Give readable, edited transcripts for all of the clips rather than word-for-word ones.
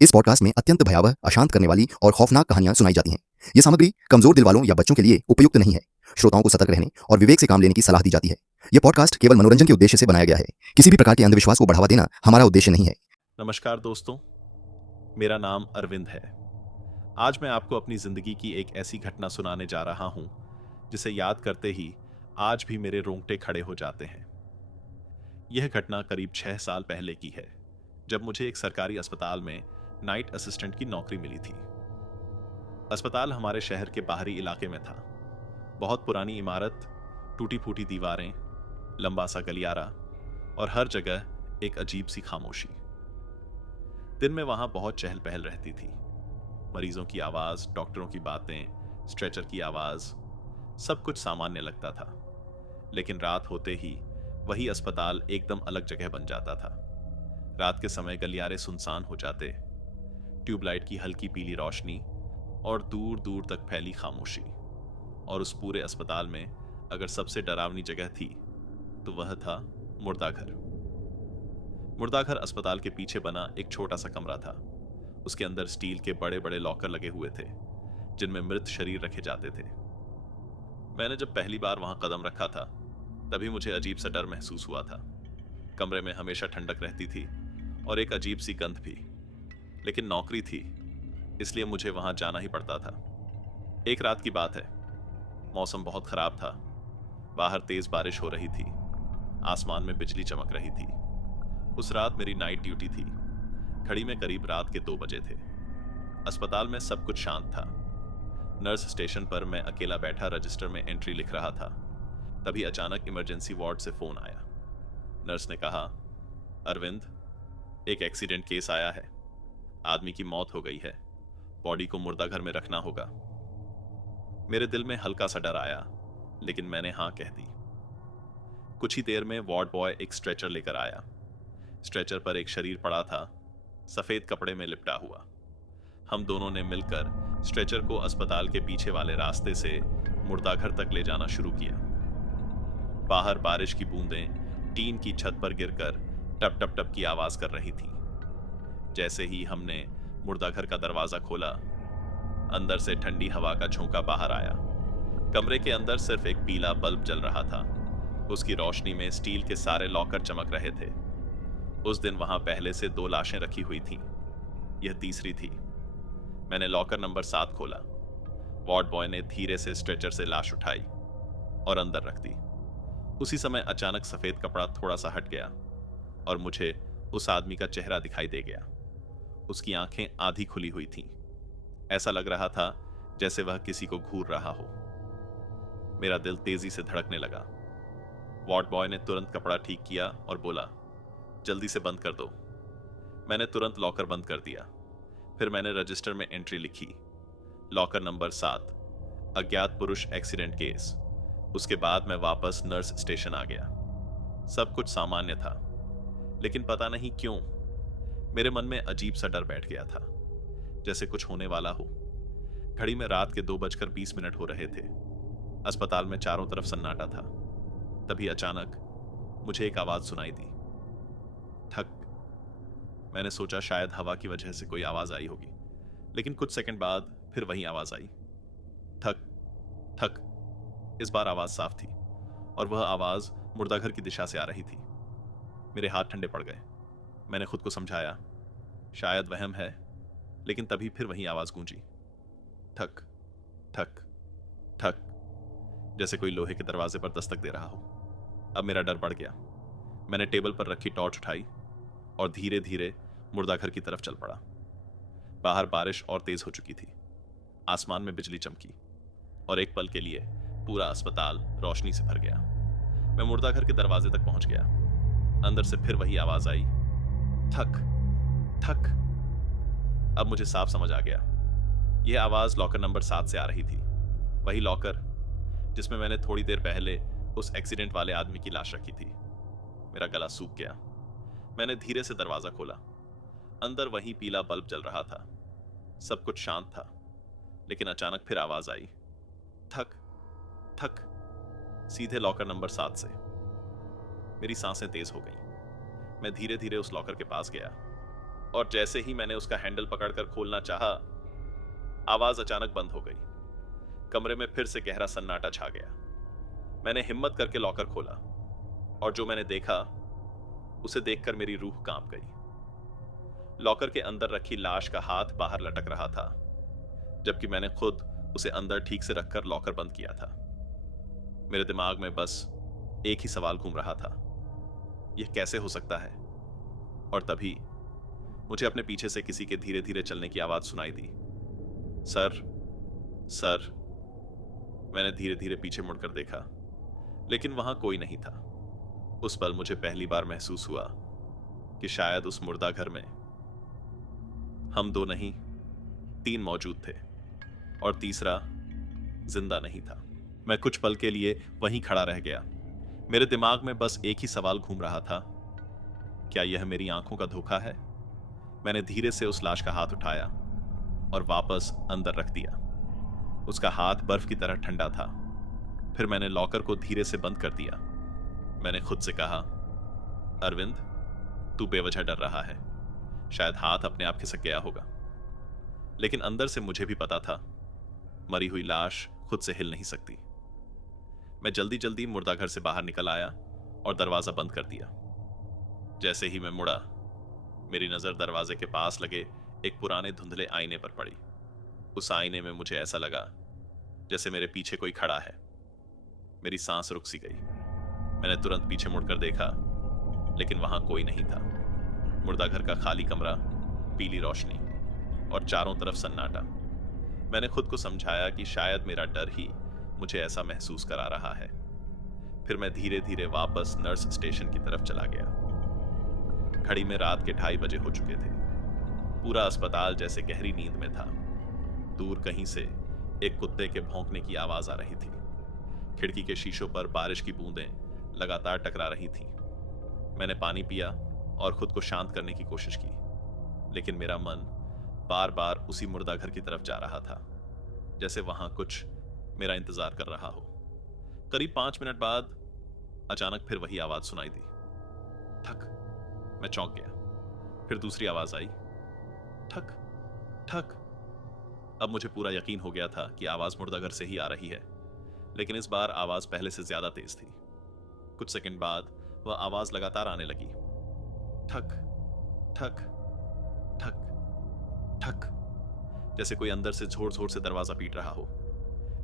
इस पॉडकास्ट में अत्यंत भयावह, अशांत करने वाली और खौफनाक कहानियां सुनाई जाती हैं। ये सामग्री कमजोर दिल वालों या बच्चों के लिए उपयुक्त नहीं है। श्रोताओं को सतर्क रहने और विवेक से काम लेने की सलाह दी जाती है। यह पॉडकास्ट केवल मनोरंजन के उद्देश्य से बनाया गया है। किसी भी प्रकार के अंधविश्वास को बढ़ावा देना हमारा उद्देश्य नहीं है। नमस्कार दोस्तों, मेरा नाम अरविंद है। आज मैं आपको अपनी जिंदगी की एक ऐसी घटना सुनाने जा रहा हूं जिसे याद करते ही आज भी मेरे रोंगटे खड़े हो जाते हैं। यह घटना करीब 6 साल पहले की है, जब मुझे एक सरकारी अस्पताल में नाइट असिस्टेंट की नौकरी मिली थी। अस्पताल हमारे शहर के बाहरी इलाके में था। बहुत पुरानी इमारत, टूटी फूटी दीवारें, लंबा सा गलियारा और हर जगह एक अजीब सी खामोशी। दिन में वहां बहुत चहल पहल रहती थी। मरीजों की आवाज, डॉक्टरों की बातें, स्ट्रेचर की आवाज, सब कुछ सामान्य लगता था। लेकिन रात होते ही वही अस्पताल एकदम अलग जगह बन जाता था। रात के समय गलियारे सुनसान हो जाते, ट्यूबलाइट की हल्की पीली रोशनी और दूर दूर तक फैली खामोशी। और उस पूरे अस्पताल में अगर सबसे डरावनी जगह थी तो वह था मुर्दाघर। मुर्दाघर अस्पताल के पीछे बना एक छोटा सा कमरा था। उसके अंदर स्टील के बड़े बड़े लॉकर लगे हुए थे जिनमें मृत शरीर रखे जाते थे। मैंने जब पहली बार वहां कदम रखा था तभी मुझे अजीब सा डर महसूस हुआ था। कमरे में हमेशा ठंडक रहती थी और एक अजीब सी गंध भी। लेकिन नौकरी थी, इसलिए मुझे वहां जाना ही पड़ता था। एक रात की बात है। मौसम बहुत खराब था। बाहर तेज बारिश हो रही थी। आसमान में बिजली चमक रही थी। उस रात मेरी नाइट ड्यूटी थी। घड़ी में करीब रात के 2 बजे थे। अस्पताल में सब कुछ शांत था। नर्स स्टेशन पर मैं अकेला बैठा रजिस्टर में एंट्री लिख रहा था। तभी अचानक इमरजेंसी वार्ड से फोन आया। नर्स ने कहा, अरविंद, एक एक्सीडेंट केस आया है। आदमी की मौत हो गई है। बॉडी को मुर्दाघर में रखना होगा। मेरे दिल में हल्का सा डर आया, लेकिन मैंने हाँ कह दी। कुछ ही देर में वार्ड बॉय एक स्ट्रेचर लेकर आया। स्ट्रेचर पर एक शरीर पड़ा था, सफेद कपड़े में लिपटा हुआ। हम दोनों ने मिलकर स्ट्रेचर को अस्पताल के पीछे वाले रास्ते से मुर्दाघर तक ले जाना शुरू किया। बाहर बारिश की बूंदें टीन की छत पर गिरकर टप टप टप की आवाज कर रही थी। जैसे ही हमने मुर्दाघर का दरवाजा खोला, अंदर से ठंडी हवा का झोंका बाहर आया। कमरे के अंदर सिर्फ एक पीला बल्ब जल रहा था। उसकी रोशनी में स्टील के सारे लॉकर चमक रहे थे। उस दिन वहां पहले से 2 लाशें रखी हुई थीं। यह तीसरी थी। मैंने लॉकर नंबर 7 खोला। वार्ड बॉय ने धीरे से स्ट्रेचर से लाश उठाई और अंदर रख दी। उसी समय अचानक सफेद कपड़ा थोड़ा सा हट गया और मुझे उस आदमी का चेहरा दिखाई दे गया। उसकी आंखें आधी खुली हुई थीं। ऐसा लग रहा था जैसे वह किसी को घूर रहा हो। मेरा दिल तेजी से धड़कने लगा। वार्ड बॉय ने तुरंत कपड़ा ठीक किया और बोला, जल्दी से बंद कर दो। मैंने तुरंत लॉकर बंद कर दिया। फिर मैंने रजिस्टर में एंट्री लिखी, लॉकर नंबर 7, अज्ञात पुरुष एक्सीडेंट केस। उसके बाद मैं वापस नर्स स्टेशन आ गया। सब कुछ सामान्य था, लेकिन पता नहीं क्यों मेरे मन में अजीब सा डर बैठ गया था, जैसे कुछ होने वाला हो। घड़ी में रात के 2:20 हो रहे थे। अस्पताल में चारों तरफ सन्नाटा था। तभी अचानक मुझे एक आवाज सुनाई दी, ठक। मैंने सोचा शायद हवा की वजह से कोई आवाज आई होगी, लेकिन कुछ सेकंड बाद फिर वही आवाज आई, ठक ठक। इस बार आवाज साफ थी और वह आवाज मुर्दाघर की दिशा से आ रही थी। मेरे हाथ ठंडे पड़ गए। मैंने खुद को समझाया, शायद वहम है, लेकिन तभी फिर वही आवाज गूंजी, ठक ठक ठक, जैसे कोई लोहे के दरवाजे पर दस्तक दे रहा हो। अब मेरा डर बढ़ गया। मैंने टेबल पर रखी टॉर्च उठाई और धीरे धीरे मुर्दाघर की तरफ चल पड़ा। बाहर बारिश और तेज हो चुकी थी। आसमान में बिजली चमकी और एक पल के लिए पूरा अस्पताल रोशनी से भर गया। मैं मुर्दाघर के दरवाजे तक पहुंच गया। अंदर से फिर वही आवाज आई, ठक ठक। अब मुझे साफ समझ आ गया। यह आवाज लॉकर नंबर 7 से आ रही थी। वही लॉकर जिसमें मैंने थोड़ी देर पहले उस एक्सीडेंट वाले आदमी की लाश रखी थी। मेरा गला सूख गया। मैंने धीरे से दरवाजा खोला। अंदर वही पीला बल्ब जल रहा था। सब कुछ शांत था, लेकिन अचानक फिर आवाज आई, ठक ठक, सीधे लॉकर नंबर 7 से। मेरी सांसें तेज हो गईं। मैं धीरे धीरे उस लॉकर के पास गया। और जैसे ही मैंने उसका हैंडल पकड़कर खोलना चाहा, आवाज अचानक बंद हो गई। कमरे में फिर से गहरा सन्नाटा छा गया। मैंने हिम्मत करके लॉकर खोला और जो मैंने देखा उसे देखकर मेरी रूह कांप गई। लॉकर के अंदर रखी लाश का हाथ बाहर लटक रहा था, जबकि मैंने खुद उसे अंदर ठीक से रखकर लॉकर बंद किया था। मेरे दिमाग में बस एक ही सवाल घूम रहा था, यह कैसे हो सकता है? और तभी मुझे अपने पीछे से किसी के धीरे धीरे चलने की आवाज सुनाई दी। Sir, sir. मैंने धीरे धीरे पीछे मुड़कर देखा, लेकिन वहां कोई नहीं था। उस पल मुझे पहली बार महसूस हुआ कि शायद उस मुर्दा घर में हम दो नहीं, 3 मौजूद थे और तीसरा जिंदा नहीं था। मैं कुछ पल के लिए वहीं खड़ा रह गया। मेरे दिमाग में बस एक ही सवाल घूम रहा था, क्या यह मेरी आंखों का धोखा है? मैंने धीरे से उस लाश का हाथ उठाया और वापस अंदर रख दिया। उसका हाथ बर्फ की तरह ठंडा था। फिर मैंने लॉकर को धीरे से बंद कर दिया। मैंने खुद से कहा, अरविंद, तू बेवजह डर रहा है, शायद हाथ अपने आप खिसक गया होगा। लेकिन अंदर से मुझे भी पता था, मरी हुई लाश खुद से हिल नहीं सकती। मैं जल्दी जल्दी मुर्दा घर से बाहर निकल आया और दरवाजा बंद कर दिया। जैसे ही मैं मुड़ा, मेरी नजर दरवाजे के पास लगे एक पुराने धुंधले आईने पर पड़ी। उस आईने में मुझे ऐसा लगा जैसे मेरे पीछे कोई खड़ा है। मेरी सांस रुक सी गई। मैंने तुरंत पीछे मुड़कर देखा, लेकिन वहां कोई नहीं था। मुर्दा घर का खाली कमरा, पीली रोशनी और चारों तरफ सन्नाटा। मैंने खुद को समझाया कि शायद मेरा डर ही मुझे ऐसा महसूस करा रहा है। फिर मैं धीरे धीरे वापस नर्स स्टेशन की तरफ चला गया। घड़ी में रात के 2:30 बजे हो चुके थे। पूरा अस्पताल जैसे गहरी नींद में था। दूर कहीं से एक कुत्ते के भौंकने की आवाज आ रही थी। खिड़की के शीशों पर बारिश की बूंदें लगातार टकरा रही थीं। मैंने पानी पिया और खुद को शांत करने की कोशिश की, लेकिन मेरा मन बार बार उसी मुर्दा घर की तरफ जा रहा था, जैसे वहां कुछ मेरा इंतजार कर रहा हो। करीब 5 मिनट बाद अचानक फिर वही आवाज सुनाई दी, ठक। मैं चौंक गया। फिर दूसरी आवाज आई, ठक ठक। अब मुझे पूरा यकीन हो गया था कि आवाज मुर्दा घर से ही आ रही है, लेकिन इस बार आवाज पहले से ज्यादा तेज थी। कुछ सेकंड बाद वह आवाज लगातार आने लगी, ठक ठक ठक ठक, जैसे कोई अंदर से जोर जोर से दरवाजा पीट रहा हो।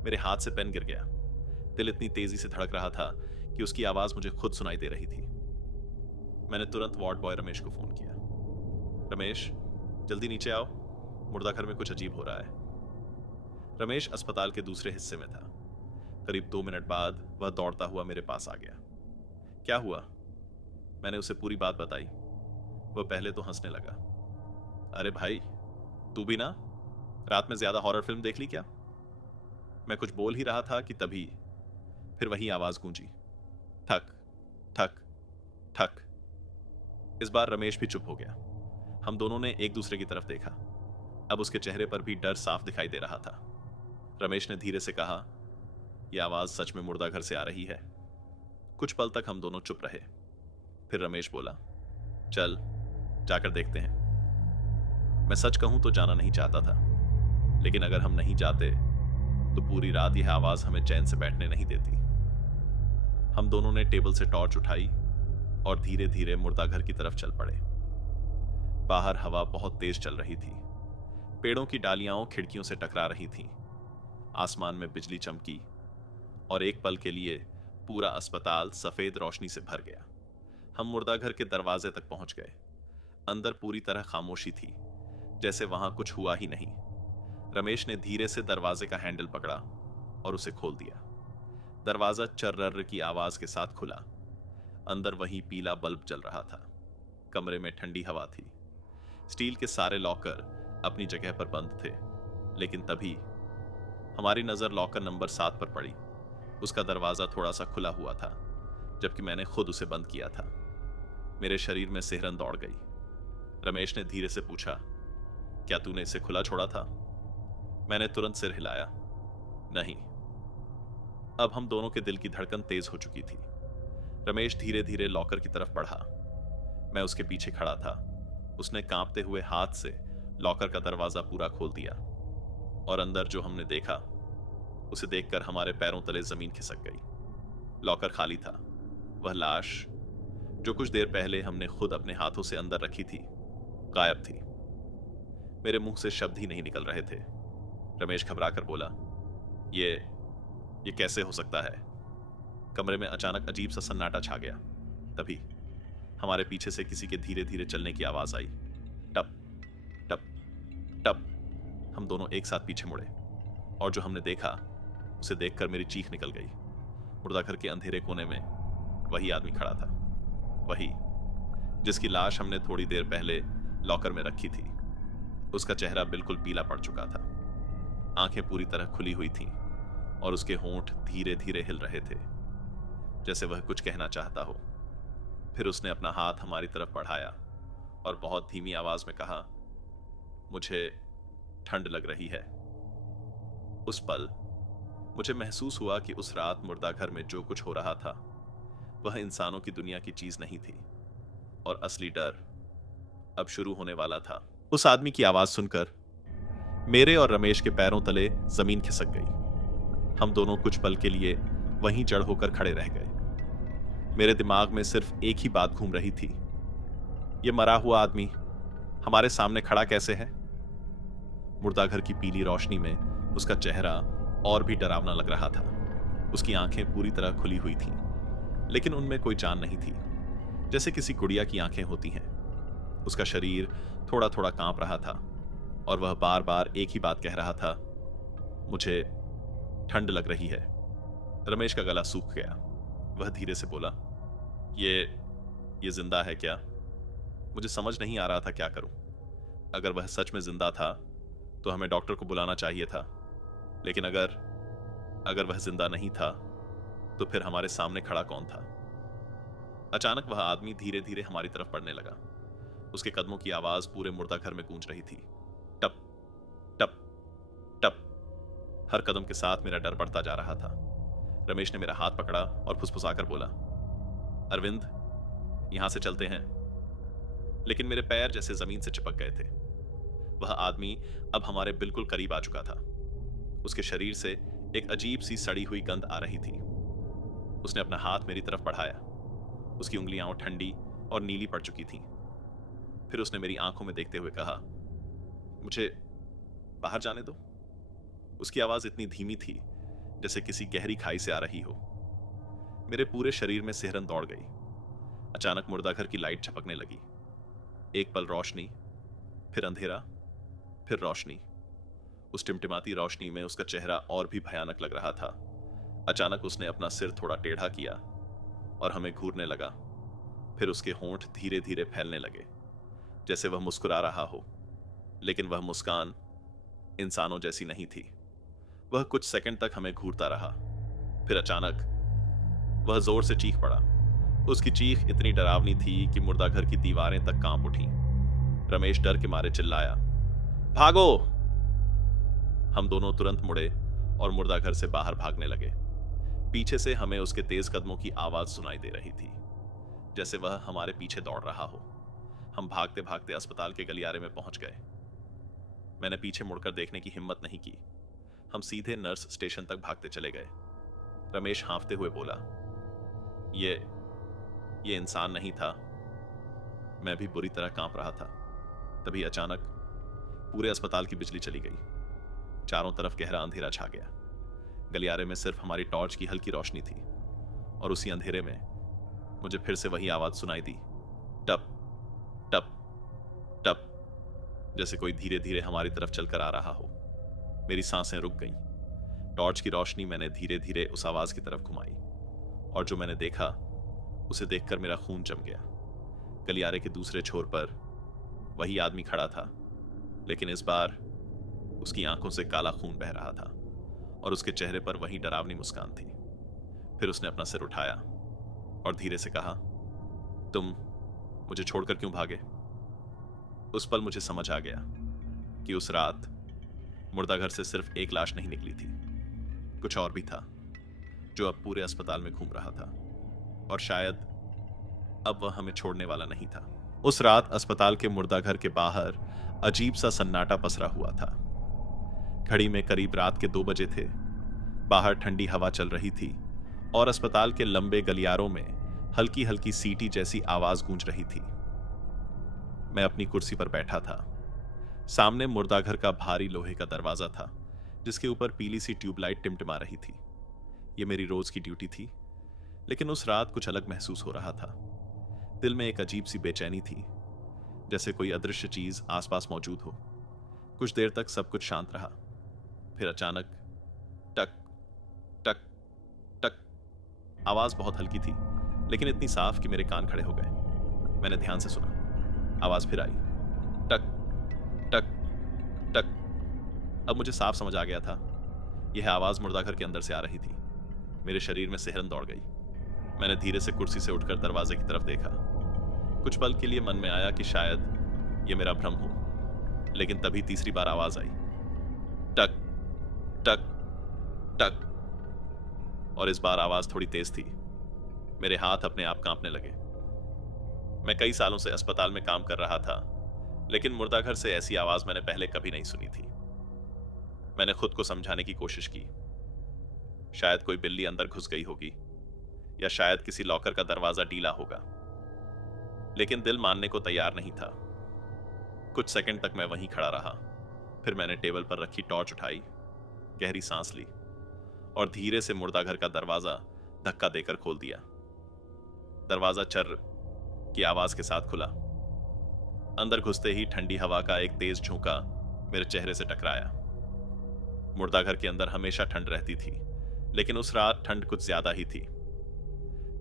मेरे हाथ से पेन गिर गया। दिल इतनी तेजी से धड़क रहा था कि उसकी आवाज मुझे खुद सुनाई दे रही थी। मैंने तुरंत वार्ड बॉय रमेश को फोन किया। रमेश, जल्दी नीचे आओ, मुर्दा घर में कुछ अजीब हो रहा है। रमेश अस्पताल के दूसरे हिस्से में था। करीब 2 मिनट बाद वह दौड़ता हुआ मेरे पास आ गया। क्या हुआ? मैंने उसे पूरी बात बताई। वह पहले तो हंसने लगा। अरे भाई, तू भी ना रात में ज्यादा हॉरर फिल्म देख ली क्या? मैं कुछ बोल ही रहा था कि तभी फिर वही आवाज गूंजी, ठक ठक ठक। इस बार रमेश भी चुप हो गया। हम दोनों ने एक दूसरे की तरफ देखा। अब उसके चेहरे पर भी डर साफ दिखाई दे रहा था। रमेश ने धीरे से कहा, यह आवाज सच में मुर्दा घर से आ रही है। कुछ पल तक हम दोनों चुप रहे। फिर रमेश बोला, चल जाकर देखते हैं। मैं सच कहूं तो जाना नहीं चाहता था, लेकिन अगर हम नहीं जाते तो पूरी रात यह आवाज हमें चैन से बैठने नहीं देती। हम दोनों ने टेबल से टॉर्च उठाई और धीरे धीरे मुर्दा घर की तरफ चल पड़े। बाहर हवा बहुत तेज चल रही थी। पेड़ों की डालियां खिड़कियों से टकरा रही थीं। आसमान में बिजली चमकी और एक पल के लिए पूरा अस्पताल सफेद रोशनी से भर गया। हम मुर्दा घर के दरवाजे तक पहुंच गए। अंदर पूरी तरह खामोशी थी, जैसे वहां कुछ हुआ ही नहीं। रमेश ने धीरे से दरवाजे का हैंडल पकड़ा और उसे खोल दिया। दरवाजा चर्रर की आवाज के साथ खुला। अंदर वही पीला बल्ब जल रहा था। कमरे में ठंडी हवा थी। स्टील के सारे लॉकर अपनी जगह पर बंद थे, लेकिन तभी हमारी नजर लॉकर नंबर 7 पर पड़ी। उसका दरवाजा थोड़ा सा खुला हुआ था, जबकि मैंने खुद उसे बंद किया था। मेरे शरीर में सिहरन दौड़ गई। रमेश ने धीरे से पूछा, क्या तूने इसे खुला छोड़ा था? मैंने तुरंत सिर हिलाया, नहीं। अब हम दोनों के दिल की धड़कन तेज हो चुकी थी। रमेश धीरे धीरे लॉकर की तरफ बढ़ा। मैं उसके पीछे खड़ा था उसने कांपते हुए हाथ से लॉकर का दरवाजा पूरा खोल दिया और अंदर जो हमने देखा उसे देखकर हमारे पैरों तले जमीन खिसक गई। लॉकर खाली था। वह लाश जो कुछ देर पहले हमने खुद अपने हाथों से अंदर रखी थी गायब थी। मेरे मुंह से शब्द ही नहीं निकल रहे थे। रमेश घबराकर बोला, ये कैसे हो सकता है? कमरे में अचानक अजीब सा सन्नाटा छा गया। तभी हमारे पीछे से किसी के धीरे धीरे चलने की आवाज आई। टप टप टप। हम दोनों एक साथ पीछे मुड़े और जो हमने देखा उसे देखकर मेरी चीख निकल गई। मुर्दाघर के अंधेरे कोने में वही आदमी खड़ा था, वही जिसकी लाश हमने थोड़ी देर पहले लॉकर में रखी थी। उसका चेहरा बिल्कुल पीला पड़ चुका था, आंखें पूरी तरह खुली हुई थीं और उसके होंठ धीरे धीरे हिल रहे थे, जैसे वह कुछ कहना चाहता हो। फिर उसने अपना हाथ हमारी तरफ बढ़ाया और बहुत धीमी आवाज में कहा, मुझे ठंड लग रही है। उस पल मुझे महसूस हुआ कि उस रात मुर्दाघर में जो कुछ हो रहा था वह इंसानों की दुनिया की चीज नहीं थी और असली डर अब शुरू होने वाला था। उस आदमी की आवाज सुनकर मेरे और रमेश के पैरों तले जमीन खिसक गई। हम दोनों कुछ पल के लिए वहीं जड़ होकर खड़े रह गए। मेरे दिमाग में सिर्फ एक ही बात घूम रही थी, यह मरा हुआ आदमी हमारे सामने खड़ा कैसे है? मुर्दाघर की पीली रोशनी में उसका चेहरा और भी डरावना लग रहा था। उसकी आंखें पूरी तरह खुली हुई थीं, लेकिन उनमें कोई जान नहीं थी, जैसे किसी गुड़िया की आंखें होती हैं। उसका शरीर थोड़ा थोड़ा कांप रहा था और वह बार बार एक ही बात कह रहा था, मुझे ठंड लग रही है। रमेश का गला सूख गया। वह धीरे से बोला, ये जिंदा है क्या? मुझे समझ नहीं आ रहा था क्या करूं। अगर वह सच में जिंदा था तो हमें डॉक्टर को बुलाना चाहिए था, लेकिन अगर वह जिंदा नहीं था तो फिर हमारे सामने खड़ा कौन था? अचानक वह आदमी धीरे धीरे हमारी तरफ बढ़ने लगा। उसके कदमों की आवाज पूरे मुर्दाघर में गूंज रही थी। टप टप टप। हर कदम के साथ मेरा डर बढ़ता जा रहा था। रमेश ने मेरा हाथ पकड़ा और फुसफुसाकर बोला, अरविंद, यहां से चलते हैं। लेकिन मेरे पैर जैसे जमीन से चिपक गए थे। वह आदमी अब हमारे बिल्कुल करीब आ चुका था। उसके शरीर से एक अजीब सी सड़ी हुई गंध आ रही थी। उसने अपना हाथ मेरी तरफ बढ़ाया। उसकी उंगलियां ठंडी और नीली पड़ चुकी थीं। फिर उसने मेरी आंखों में देखते हुए कहा, मुझे बाहर जाने दो। उसकी आवाज इतनी धीमी थी जैसे किसी गहरी खाई से आ रही हो। मेरे पूरे शरीर में सिहरन दौड़ गई। अचानक मुर्दाघर की लाइट झपकने लगी। एक पल रोशनी, फिर अंधेरा, फिर रोशनी। उस टिमटिमाती रोशनी में उसका चेहरा और भी भयानक लग रहा था। अचानक उसने अपना सिर थोड़ा टेढ़ा किया और हमें घूरने लगा। फिर उसके होंठ धीरे धीरे फैलने लगे, जैसे वह मुस्कुरा रहा हो, लेकिन वह मुस्कान इंसानों जैसी नहीं थी। वह कुछ सेकंड तक हमें घूरता रहा। फिर अचानक वह जोर से चीख पड़ा। उसकी चीख इतनी डरावनी थी कि मुर्दाघर की दीवारें तक कांप उठी। रमेश डर के मारे चिल्लाया, भागो! हम दोनों तुरंत मुड़े और मुर्दाघर से बाहर भागने लगे। पीछे से हमें उसके तेज कदमों की आवाज सुनाई दे रही थी, जैसे वह हमारे पीछे दौड़ रहा हो। हम भागते भागते अस्पताल के गलियारे में पहुंच गए। मैंने पीछे मुड़कर देखने की हिम्मत नहीं की। हम सीधे नर्स स्टेशन तक भागते चले गए। रमेश हांफते हुए बोला, ये इंसान नहीं था। मैं भी बुरी तरह कांप रहा था। तभी अचानक पूरे अस्पताल की बिजली चली गई। चारों तरफ गहरा अंधेरा छा गया। गलियारे में सिर्फ हमारी टॉर्च की हल्की रोशनी थी और उसी अंधेरे में मुझे फिर से वही आवाज सुनाई दी, टप टप टप, जैसे कोई धीरे धीरे हमारी तरफ चलकर आ रहा हो। मेरी सांसें रुक गईं। टॉर्च की रोशनी मैंने धीरे धीरे उस आवाज की तरफ घुमाई और जो मैंने देखा उसे देखकर मेरा खून जम गया। गलियारे के दूसरे छोर पर वही आदमी खड़ा था, लेकिन इस बार उसकी आंखों से काला खून बह रहा था और उसके चेहरे पर वही डरावनी मुस्कान थी। फिर उसने अपना सिर उठाया और धीरे से कहा, तुम मुझे छोड़कर क्यों भागे? उस पल मुझे समझ आ गया कि उस रात मुर्दाघर से सिर्फ एक लाश नहीं निकली थी, कुछ और भी था जो अब पूरे अस्पताल में घूम रहा था और शायद अब वह हमें छोड़ने वाला नहीं था। उस रात अस्पताल के मुर्दाघर के बाहर अजीब सा सन्नाटा पसरा हुआ था। घड़ी में करीब रात के 2 बजे थे। बाहर ठंडी हवा चल रही थी और अस्पताल के लंबे गलियारों में हल्की हल्की सीटी जैसी आवाज गूंज रही थी। मैं अपनी कुर्सी पर बैठा था। सामने मुर्दाघर का भारी लोहे का दरवाजा था जिसके ऊपर पीली सी ट्यूबलाइट टिमटिमा रही थी। यह मेरी रोज की ड्यूटी थी, लेकिन उस रात कुछ अलग महसूस हो रहा था। दिल में एक अजीब सी बेचैनी थी, जैसे कोई अदृश्य चीज आसपास मौजूद हो। कुछ देर तक सब कुछ शांत रहा, फिर अचानक टक टक टक। आवाज बहुत हल्की थी, लेकिन इतनी साफ कि मेरे कान खड़े हो गए। मैंने ध्यान से सुना। आवाज फिर आई, टक टक टक। अब मुझे साफ समझ आ गया था, यह आवाज मुर्दाघर के अंदर से आ रही थी। मेरे शरीर में सिहरन दौड़ गई। मैंने धीरे से कुर्सी से उठकर दरवाजे की तरफ देखा। कुछ पल के लिए मन में आया कि शायद यह मेरा भ्रम हो, लेकिन तभी तीसरी बार आवाज आई, टक टक टक। और इस बार आवाज थोड़ी तेज थी। मेरे हाथ अपने आप कांपने लगे। मैं कई सालों से अस्पताल में काम कर रहा था, लेकिन मुर्दाघर से ऐसी आवाज मैंने पहले कभी नहीं सुनी थी। मैंने खुद को समझाने की कोशिश की। शायद कोई बिल्ली अंदर घुस गई होगी, या शायद किसी लॉकर का दरवाजा ढीला होगा, लेकिन दिल मानने को तैयार नहीं था। कुछ सेकंड तक मैं वहीं खड़ा रहा। फिर मैंने टेबल पर रखी टॉर्च उठाई, गहरी सांस ली और धीरे से मुर्दाघर का दरवाजा धक्का देकर खोल दिया। दरवाजा चर्र की आवाज के साथ खुला। अंदर घुसते ही ठंडी हवा का एक तेज झोंका मेरे चेहरे से टकराया। मुर्दाघर के अंदर हमेशा ठंड रहती थी, लेकिन उस रात ठंड कुछ ज्यादा ही थी।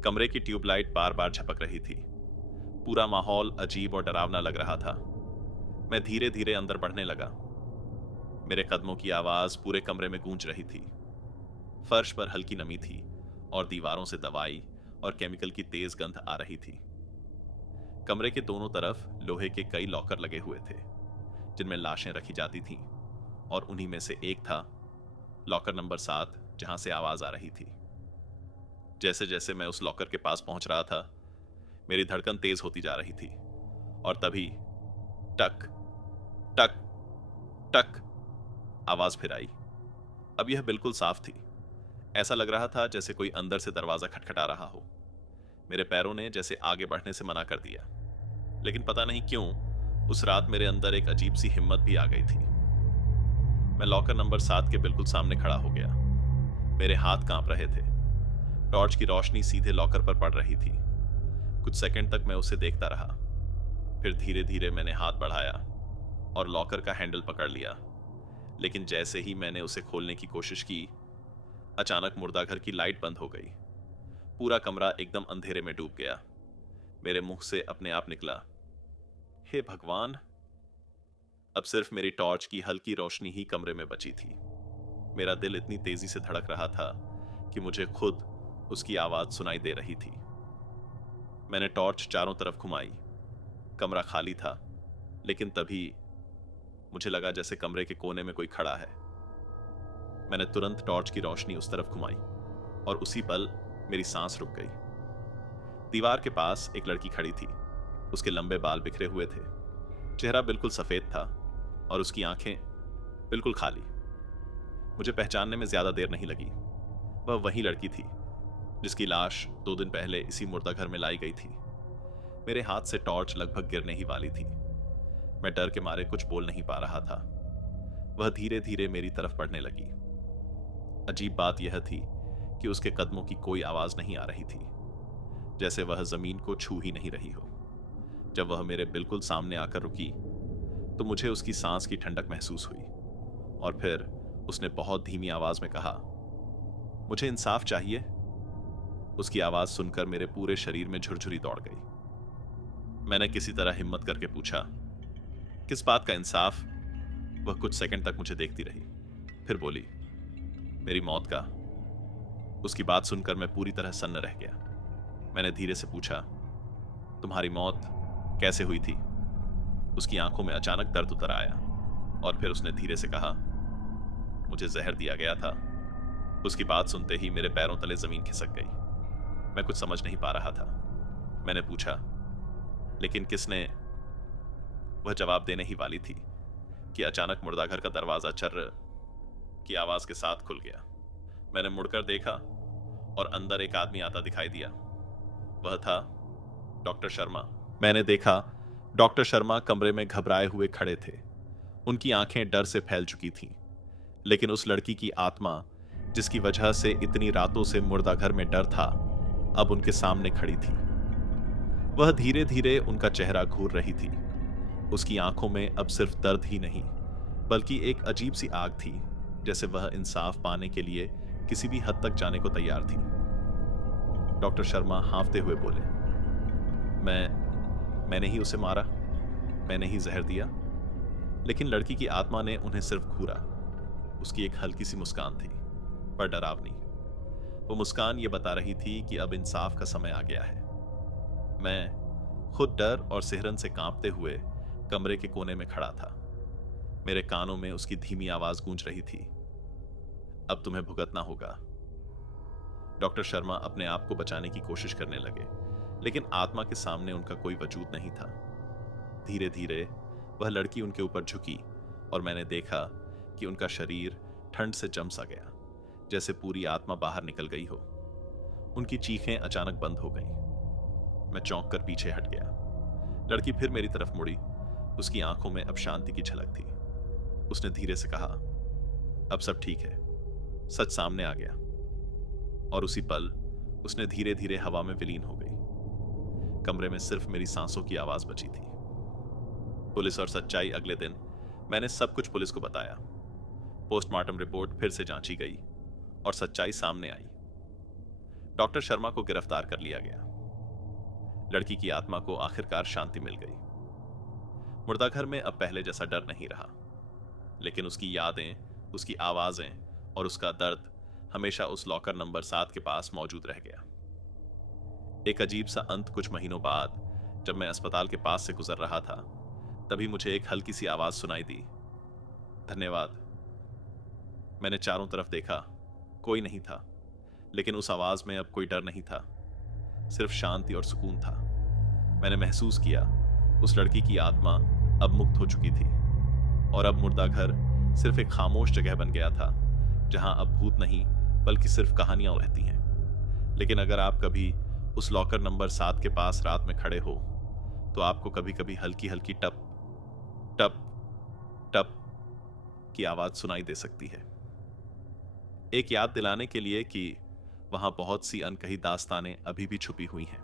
कमरे की ट्यूबलाइट बार बार झपक रही थी। पूरा माहौल अजीब और डरावना लग रहा था। मैं धीरे धीरे अंदर बढ़ने लगा। मेरे कदमों की आवाज पूरे कमरे में गूंज रही थी। फर्श पर हल्की नमी थी और दीवारों से दवाई और केमिकल की तेज गंध आ रही थी। कमरे के दोनों तरफ लोहे के कई लॉकर लगे हुए थे जिनमें लाशें रखी जाती थीं, और उन्हीं में से एक था लॉकर नंबर 7, जहां से आवाज आ रही थी। जैसे जैसे मैं उस लॉकर के पास पहुंच रहा था, मेरी धड़कन तेज होती जा रही थी, और तभी टक टक टक आवाज फिर आई। अब यह बिल्कुल साफ थी। ऐसा लग रहा था जैसे कोई अंदर से दरवाजा खटखटा रहा हो। मेरे पैरों ने जैसे आगे बढ़ने से मना कर दिया, लेकिन पता नहीं क्यों उस रात मेरे अंदर एक अजीब सी हिम्मत भी आ गई थी। मैं लॉकर नंबर 7 के बिल्कुल सामने खड़ा हो गया। मेरे हाथ कांप रहे थे। टॉर्च की रोशनी सीधे लॉकर पर पड़ रही थी। कुछ सेकंड तक मैं उसे देखता रहा। फिर धीरे धीरे मैंने हाथ बढ़ाया और लॉकर का हैंडल पकड़ लिया, लेकिन जैसे ही मैंने उसे खोलने की कोशिश की, अचानक मुर्दाघर की लाइट बंद हो गई। पूरा कमरा एकदम अंधेरे में डूब गया। मेरे मुंह से अपने आप निकला, हे भगवान। अब सिर्फ मेरी टॉर्च की हल्की रोशनी ही कमरे में बची थी। मेरा दिल इतनी तेजी से धड़क रहा था कि मुझे खुद उसकी आवाज सुनाई दे रही थी। मैंने टॉर्च चारों तरफ घुमाई। कमरा खाली था, लेकिन तभी मुझे लगा जैसे कमरे के कोने में कोई खड़ा है। मैंने तुरंत टॉर्च की रोशनी उस तरफ घुमाई और उसी पल मेरी सांस रुक गई। दीवार के पास एक लड़की खड़ी थी। उसके लंबे बाल बिखरे हुए थे, चेहरा बिल्कुल सफेद था और उसकी आंखें बिल्कुल खाली। मुझे पहचानने में ज्यादा देर नहीं लगी। वह वही लड़की थी जिसकी लाश 2 दिन पहले इसी मुर्दाघर में लाई गई थी। मेरे हाथ से टॉर्च लगभग गिरने ही वाली थी। मैं डर के मारे कुछ बोल नहीं पा रहा था। वह धीरे धीरे मेरी तरफ बढ़ने लगी। अजीब बात यह थी कि उसके कदमों की कोई आवाज नहीं आ रही थी, जैसे वह जमीन को छू ही नहीं रही हो। जब वह मेरे बिल्कुल सामने आकर रुकी तो मुझे उसकी सांस की ठंडक महसूस हुई, और फिर उसने बहुत धीमी आवाज में कहा, मुझे इंसाफ चाहिए। उसकी आवाज सुनकर मेरे पूरे शरीर में झुरझुरी दौड़ गई। मैंने किसी तरह हिम्मत करके पूछा, किस बात का इंसाफ? वह कुछ सेकंड तक मुझे देखती रही, फिर बोली, मेरी मौत का। उसकी बात सुनकर मैं पूरी तरह सन्न रह गया। मैंने धीरे से पूछा, तुम्हारी मौत कैसे हुई थी? उसकी आंखों में अचानक दर्द उतर आया, और फिर उसने धीरे से कहा, मुझे जहर दिया गया था। उसकी बात सुनते ही मेरे पैरों तले जमीन खिसक गई। मैं कुछ समझ नहीं पा रहा था। मैंने पूछा, लेकिन किसने, वह जवाब देने ही वाली थी कि अचानक मुर्दाघर का दरवाजा चर्र की आवाज के साथ खुल गया। मैंने मुड़कर देखा और अंदर एक आदमी आता दिखाई दिया। वह था डॉक्टर शर्मा। मैंने देखा डॉक्टर शर्मा कमरे में घबराए हुए खड़े थे। उनकी आंखें डर से फैल चुकी थीं, लेकिन उस लड़की की आत्मा, जिसकी वजह से इतनी रातों से मुर्दाघर में डर था, अब उनके सामने खड़ी थी। वह धीरे धीरे उनका चेहरा घूर रही थी। उसकी आंखों में अब सिर्फ दर्द ही नहीं, बल्कि एक अजीब सी आग थी, जैसे वह इंसाफ पाने के लिए किसी भी हद तक जाने को तैयार थी। डॉक्टर शर्मा हांफते हुए बोले, मैंने ही उसे मारा, मैंने ही जहर दिया। लेकिन लड़की की आत्मा ने उन्हें सिर्फ घूरा। उसकी एक हल्की सी मुस्कान थी, पर डरावनी। वो मुस्कान ये बता रही थी कि अब इंसाफ का समय आ गया है। मैं खुद डर और सिहरन से कांपते हुए कमरे के कोने में खड़ा था। मेरे कानों में उसकी धीमी आवाज गूंज रही थी, अब तुम्हें भुगतना होगा। डॉक्टर शर्मा अपने आप को बचाने की कोशिश करने लगे, लेकिन आत्मा के सामने उनका कोई वजूद नहीं था। धीरे धीरे वह लड़की उनके ऊपर झुकी और मैंने देखा कि उनका शरीर ठंड से जम सा गया, जैसे पूरी आत्मा बाहर निकल गई हो। उनकी चीखें अचानक बंद हो गईं। मैं चौंक कर पीछे हट गया। लड़की फिर मेरी तरफ मुड़ी। उसकी आंखों में अब शांति की झलक थी। उसने धीरे से कहा, अब सब ठीक है, सच सामने आ गया। और उसी पल उसने धीरे धीरे हवा में विलीन हो गई। कमरे में सिर्फ मेरी सांसों की आवाज बची थी। पुलिस और सच्चाई। अगले दिन मैंने सब कुछ पुलिस को बताया। पोस्टमार्टम रिपोर्ट फिर से जांची गई और सच्चाई सामने आई। डॉक्टर शर्मा को गिरफ्तार कर लिया गया। लड़की की आत्मा को आखिरकार शांति मिल गई। मुर्दाघर में अब पहले जैसा डर नहीं रहा, लेकिन उसकी यादें, उसकी आवाजें और उसका दर्द हमेशा उस लॉकर नंबर 7 के पास मौजूद रह गया। एक अजीब सा अंत कुछ महीनों बाद, जब मैं अस्पताल के पास से गुजर रहा था, तभी मुझे एक हल्की सी आवाज सुनाई दी, धन्यवाद। मैंने चारों तरफ देखा, कोई नहीं था, लेकिन उस आवाज में अब कोई डर नहीं था, सिर्फ शांति और सुकून था। मैंने महसूस किया उस लड़की की आत्मा अब मुक्त हो चुकी थी और अब मुर्दाघर सिर्फ एक खामोश जगह बन गया था, जहां अब भूत नहीं बल्कि सिर्फ कहानियां रहती हैं। लेकिन अगर आप कभी उस लॉकर नंबर 7 के पास रात में खड़े हो, तो आपको कभी कभी हल्की हल्की टप टप टप की आवाज सुनाई दे सकती है। एक याद दिलाने के लिए कि वहां बहुत सी अनकही दास्तानें अभी भी छुपी हुई हैं।